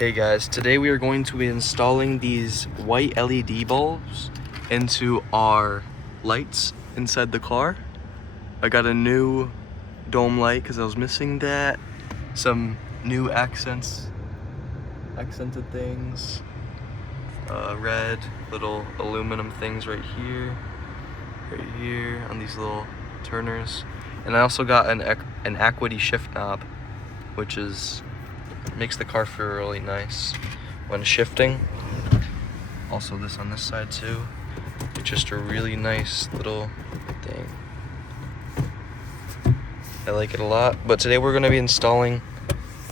Hey guys, today we are going to be installing these white LED bulbs into our lights inside the car. I got a new dome light because I was missing that. Some new accented things. Red little aluminum things right here on these little turners. And I also got an equity shift knob, which makes the car feel really nice when shifting. Also this on this side too. It's just a really nice little thing. I like it a lot. But today we're going to be installing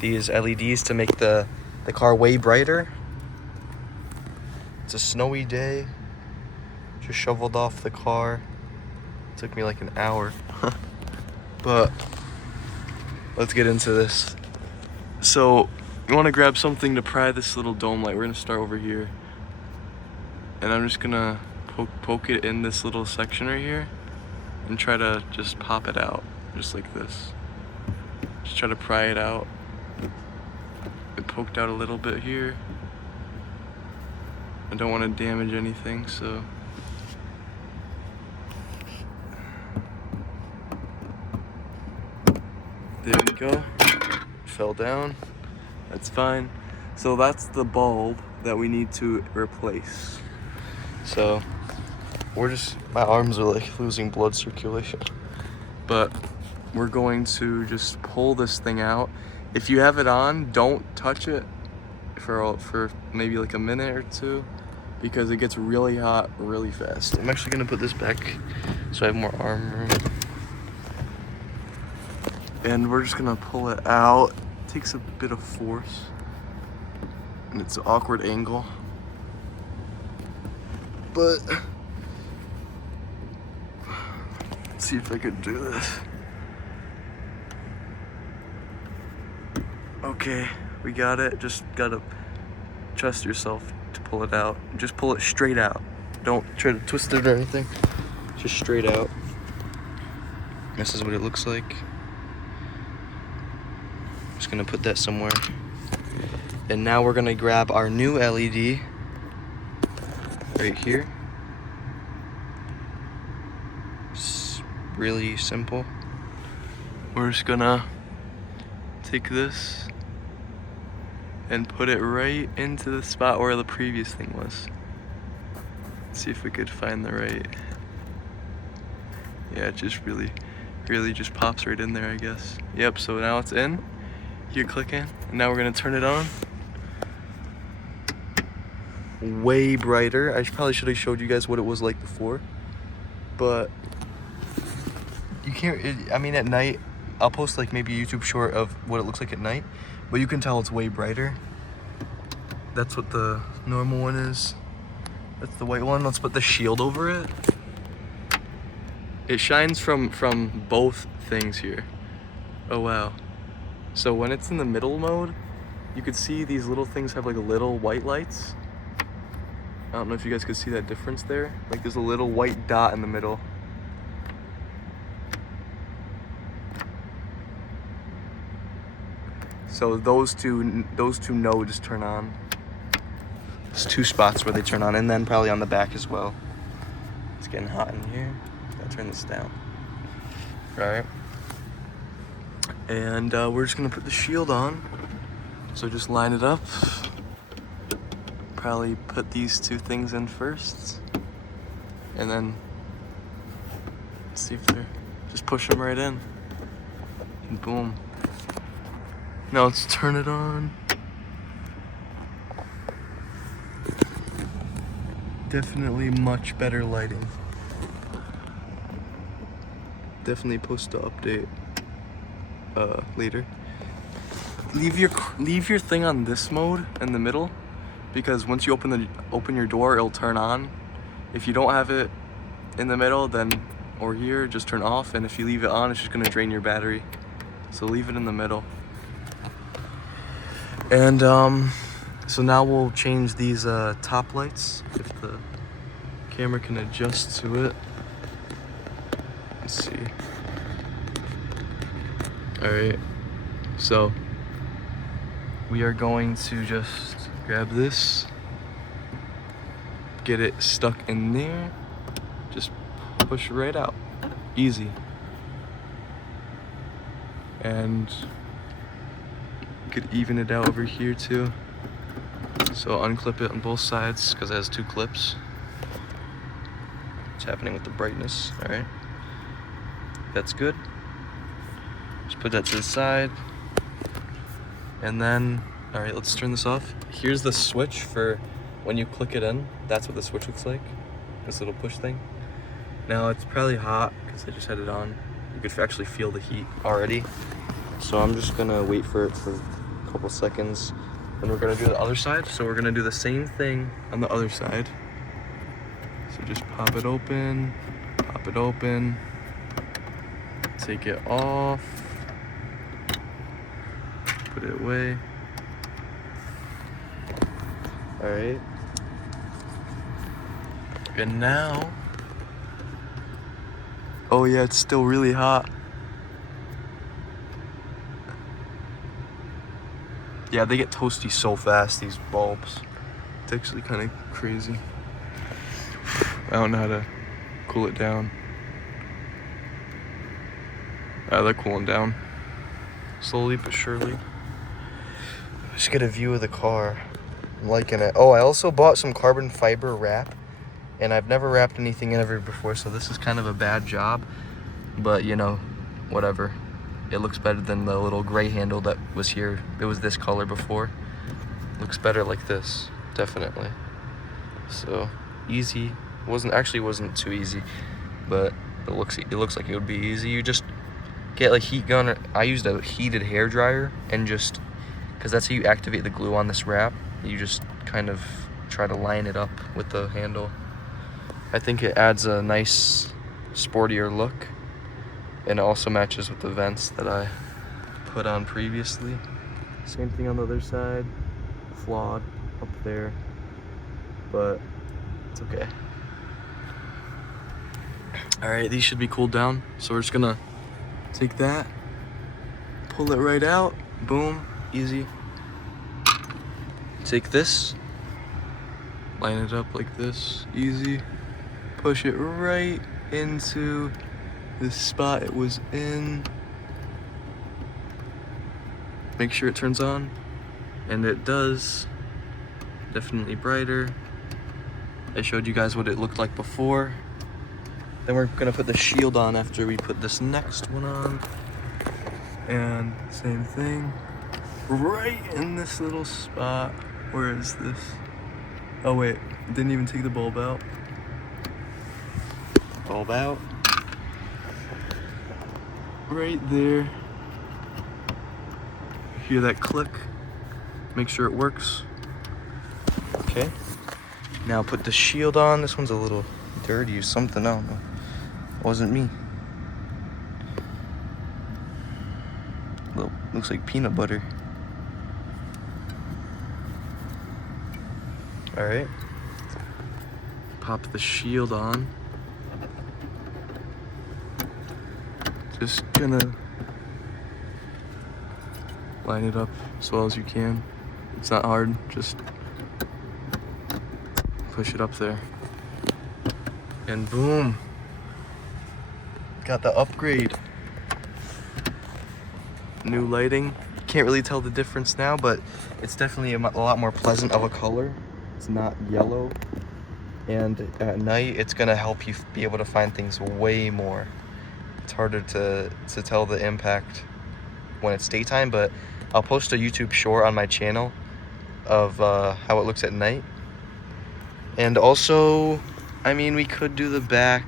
these LEDs to make the car way brighter. It's a snowy day. Just shoveled off the car. It took me like an hour. But let's get into this. So you want to grab something to pry this little dome light. We're going to start over here. And I'm just going to poke it in this little section right here and try to just pop it out, just like this. Just try to pry it out. It poked out a little bit here. I don't want to damage anything, so. There we go. Fell down. That's fine. So that's the bulb that we need to replace. So my arms are like losing blood circulation. But we're going to just pull this thing out. If you have it on, don't touch it for maybe like a minute or two, because it gets really hot really fast. I'm actually gonna put this back so I have more arm room. And we're just gonna pull it out. It takes a bit of force. And it's an awkward angle. But let's see if I could do this. Okay, we got it. Just gotta trust yourself to pull it out. Just pull it straight out. Don't try to twist it or anything. Just straight out. This is what it looks like. Just gonna put that somewhere. And now we're gonna grab our new LED right here. It's really simple. We're just gonna take this and put it right into the spot where the previous thing was. Let's see if we could find the right. Yeah, it just really just pops right in there, I guess. Yep, so now it's in. You click in, and now we're gonna turn it on. Way brighter. I probably should have showed you guys what it was like before, but you can't. I mean, at night, I'll post like maybe a YouTube short of what it looks like at night, but you can tell it's way brighter. That's what the normal one is. That's the white one. Let's put the shield over it. It shines from both things here. Oh wow. So when it's in the middle mode, you could see these little things have like little white lights. I don't know if you guys could see that difference there. Like there's a little white dot in the middle. So those two nodes turn on. There's two spots where they turn on, and then probably on the back as well. It's getting hot in here. Gotta turn this down. All right. And we're just gonna put the shield on. So just line it up. Probably put these two things in first. And then see if they're, just push them right in. And boom. Now let's turn it on. Definitely much better lighting. Definitely post to update later. Leave your thing on this mode in the middle, because once you open your door, it'll turn on. If you don't have it in the middle, then or here, just turn off. And if you leave it on, it's just gonna drain your battery. So leave it in the middle. And so now we'll change these top lights if the camera can adjust to it. Let's see. All right, so we are going to just grab this, get it stuck in there, just push right out, easy. And you could even it out over here too. So unclip it on both sides because it has 2 clips. What's happening with the brightness? All right, that's good. Just put that to the side. And then, all right, let's turn this off. Here's the switch for when you click it in. That's what the switch looks like, this little push thing. Now it's probably hot because I just had it on. You could actually feel the heat already. So I'm just gonna wait for it for a couple seconds. Then we're gonna do the other side. So we're gonna do the same thing on the other side. So just pop it open, take it off, put it away. All right. And now, oh yeah, it's still really hot. Yeah, they get toasty so fast, these bulbs. It's actually kind of crazy. I don't know how to cool it down. They're cooling down. Slowly but surely. Just get a view of the car. I'm liking it. Oh, I also bought some carbon fiber wrap. And I've never wrapped anything in ever before, so this is kind of a bad job. But, you know, whatever. It looks better than the little gray handle that was here. It was this color before. Looks better like this, definitely. So, easy. Wasn't too easy, but it looks like it would be easy. You just get like heat gun. I used a heated hair dryer and just, because that's how you activate the glue on this wrap. You just kind of try to line it up with the handle. I think it adds a nice sportier look, and it also matches with the vents that I put on previously. Same thing on the other side, flawed up there, but it's okay. All right, these should be cooled down. So we're just gonna take that, pull it right out, boom, easy. Take this, line it up like this, easy. Push it right into the spot it was in. Make sure it turns on, and it does. Definitely brighter. I showed you guys what it looked like before. Then we're gonna put the shield on after we put this next one on. And same thing, right in this little spot. Where is this? Oh wait, didn't even take the bulb out. Bulb out. Right there. Hear that click? Make sure it works. Okay. Now put the shield on. This one's a little dirty or something, I don't know. It wasn't me. Looks like peanut butter. All right. Pop the shield on. Just gonna line it up as well as you can. It's not hard, just push it up there. And boom. Got the upgrade. New lighting. Can't really tell the difference now, but it's definitely a lot more pleasant of a color. It's not yellow. And at night, it's gonna help you be able to find things way more. It's harder to tell the impact when it's daytime, but I'll post a YouTube short on my channel of how it looks at night. And also, I mean, we could do the back,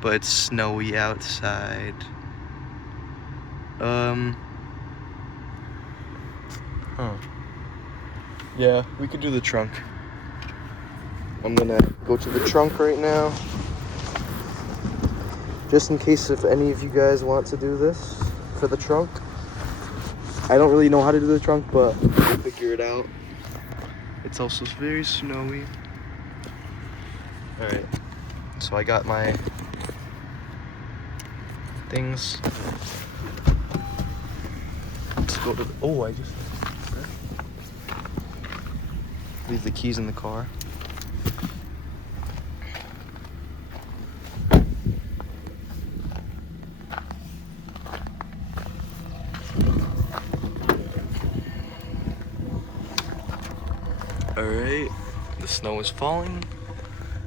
but it's snowy outside. Yeah, we could do the trunk. I'm gonna go to the trunk right now. Just in case if any of you guys want to do this for the trunk. I don't really know how to do the trunk, but we'll figure it out. It's also very snowy. All right, so I got my things. Let's go to the, oh, I just, Leave the keys in the car. Alright, the snow is falling.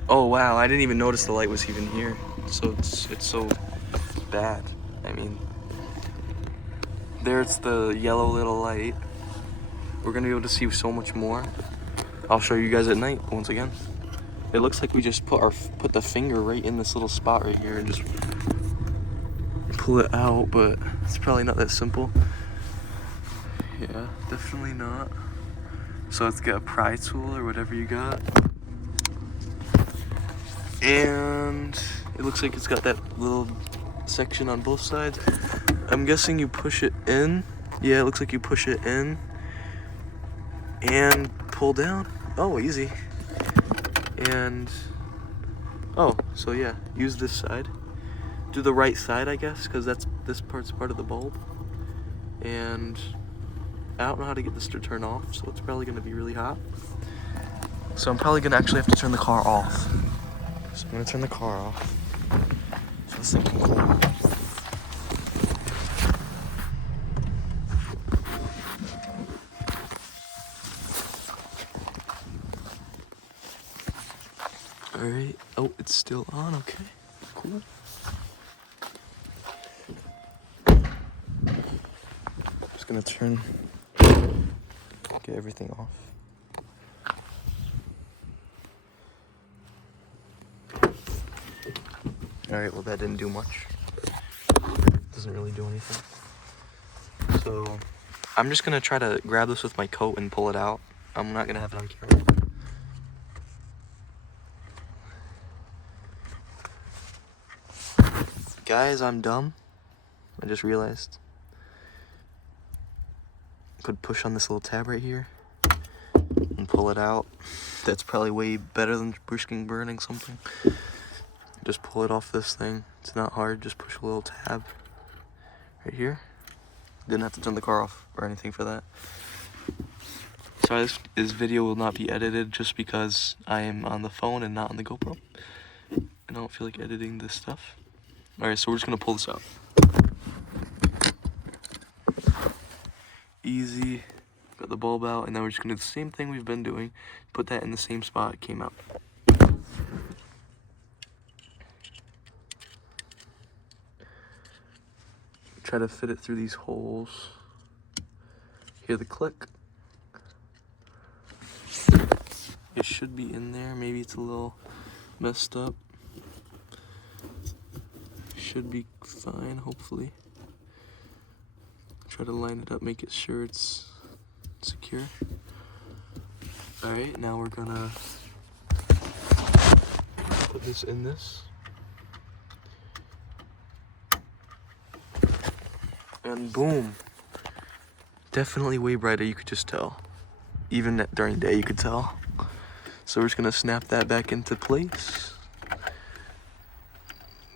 Oh wow, I didn't even notice the light was even here. So it's so bad. I mean, there's the yellow little light. We're gonna be able to see so much more. I'll show you guys at night once again. It looks like we just put the finger right in this little spot right here and just pull it out, but it's probably not that simple. Yeah, definitely not. So let's get a pry tool or whatever you got. And it looks like it's got that little section on both sides. I'm guessing you push it in. Yeah, it looks like you push it in and pull down. Oh, easy. And oh, so yeah, use this side. Do the right side, I guess, because this part's part of the bulb. And I don't know how to get this to turn off, so it's probably gonna be really hot. So I'm probably gonna actually have to turn the car off. So I'm gonna turn the car off. So this thing can cool. Alright, oh, it's still on, okay, cool. Just gonna get everything off. Alright, well that didn't do much. Doesn't really do anything. So, I'm just gonna try to grab this with my coat and pull it out. I'm not gonna have it on camera. Guys, I'm dumb. I just realized. I could push on this little tab right here and pull it out. That's probably way better than risking burning something. Just pull it off this thing. It's not hard, just push a little tab right here. Didn't have to turn the car off or anything for that. Sorry, this video will not be edited just because I am on the phone and not on the GoPro. I don't feel like editing this stuff. Alright, so we're just gonna pull this out. Easy. Got the bulb out, and now we're just gonna do the same thing we've been doing. Put that in the same spot it came out. Try to fit it through these holes. Hear the click. It should be in there. Maybe it's a little messed up. Should be fine, hopefully. Try to line it up, make it sure it's secure. Alright, now we're gonna put this in this. And boom. Definitely way brighter, you could just tell. Even during day, you could tell. So we're just gonna snap that back into place.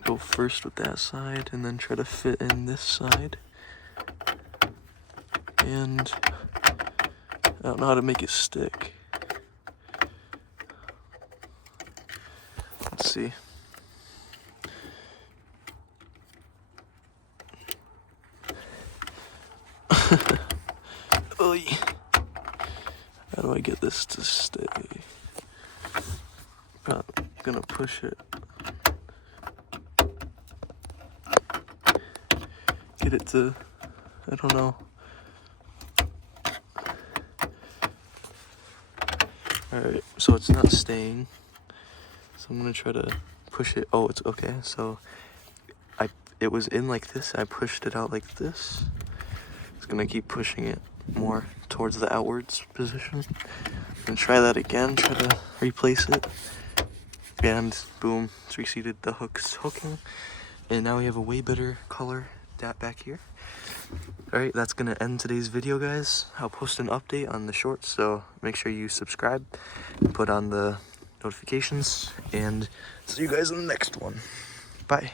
Go first with that side, and then try to fit in this side. And I don't know how to make it stick. Let's see. Oy. How do I get this to stay? I'm gonna push it. Get it to, I don't know. Alright, so it's not staying. So I'm gonna try to push it. Oh, it's okay. So it was in like this. I pushed it out like this. It's gonna keep pushing it more towards the outwards position. And try that again. Try to replace it. And boom, it's reseated. The hook's hooking. And now we have a way better color back here. Alright, that's gonna end today's video, guys. I'll post an update on the shorts, so make sure you subscribe and put on the notifications, and see you guys in the next one. Bye.